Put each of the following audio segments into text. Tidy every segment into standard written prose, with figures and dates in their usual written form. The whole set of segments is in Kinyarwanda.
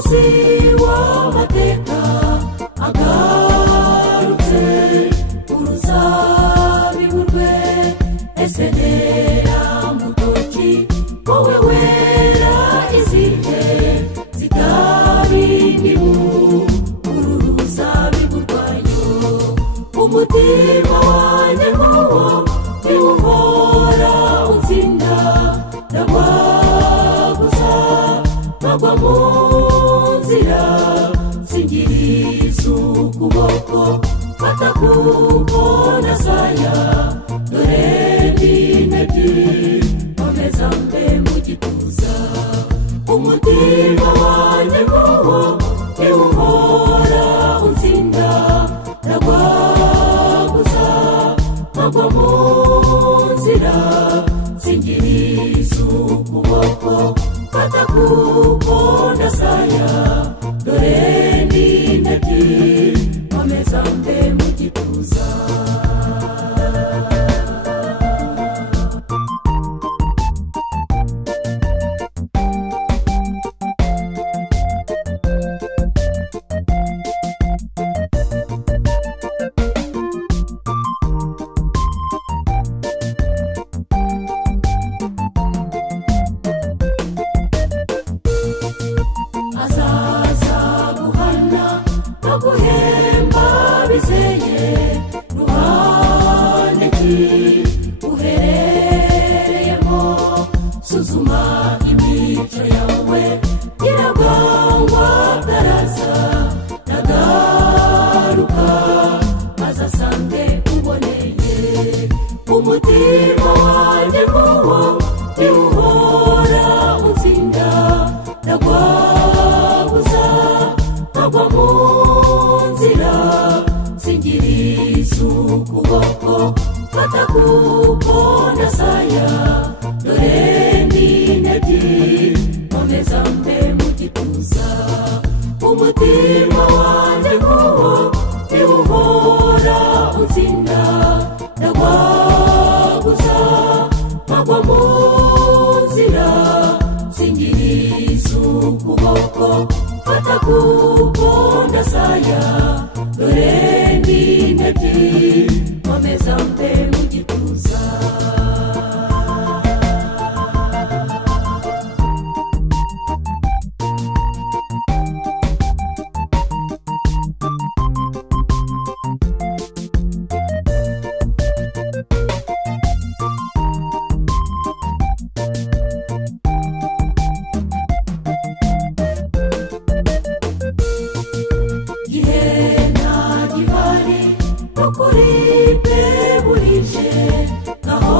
umunsi w'amateka agarutse uruzabibu rwe ese ntera mutoki wowe wera izihe zitabindibu uru ruzabibu rwanyu umutima wanjye nk'uwo niwuhora utsinda ndagwaguza nkagwa mu nzira singiriza ukuboko fata kuko ndasaya dore ndi intege komeza mbe mu gituza umutima wanjye nk'uwo niwuhora utsinda ndagwaguza nkagwa mu nzira singiriza ukuboko fata kuko ndasaya dore ndi intege komeza mbe mu gituza guhemba bizeye ruhaneki uherereyemo suzuma imico yawe iragangwa taraza nagaruka azasange uboneye umutima wanjye nk'uwo niwuhora utsinda ndagwaguza nkagwa mu nzira singiriza ukuboko fata kuko ndasaya dore ndi intege komeza mbe mu gituza umutima wanjye nk'uwo niwuhora utsinda ndagwaguza nkagwa mu nzira singiriza ukuboko fata kuko ndasaya dore ndi intege komeza mbe mu gituza kuri pe burije aho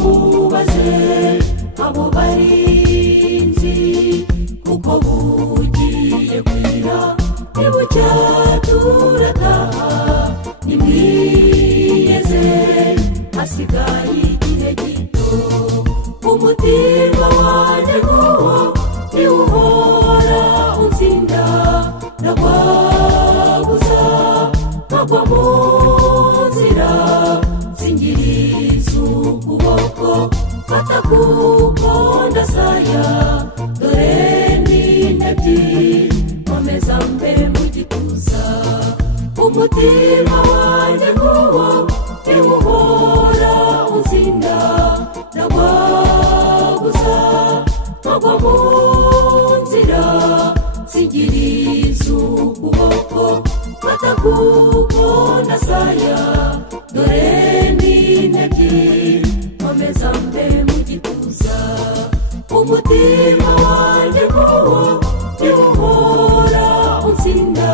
mubaze abo barinzi kuko bugiye kwira nibucya turataha nimwiyeze hasigaye igihe gito umutima wanjye nk'uwo niwuhora utsinda ndagwaguza nkagwa mu nzira singiriza ukuboko fata kuko ndasaya dore ndi intege komeza mbe mu gituza umutima wanjye nk'uwo niwuhora utsinda ndagwaguza nkagwa mu nzira singiriza ukuboko fata kuko ndasaya dore ndi intege komeza mbe mu gituza umutima wanjye nk'uwo niwuhora utsinda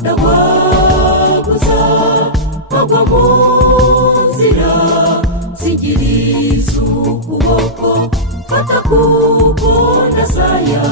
ndagwaguza nkagwa mu nzira singiriza ukuboko fata kuko ndasaya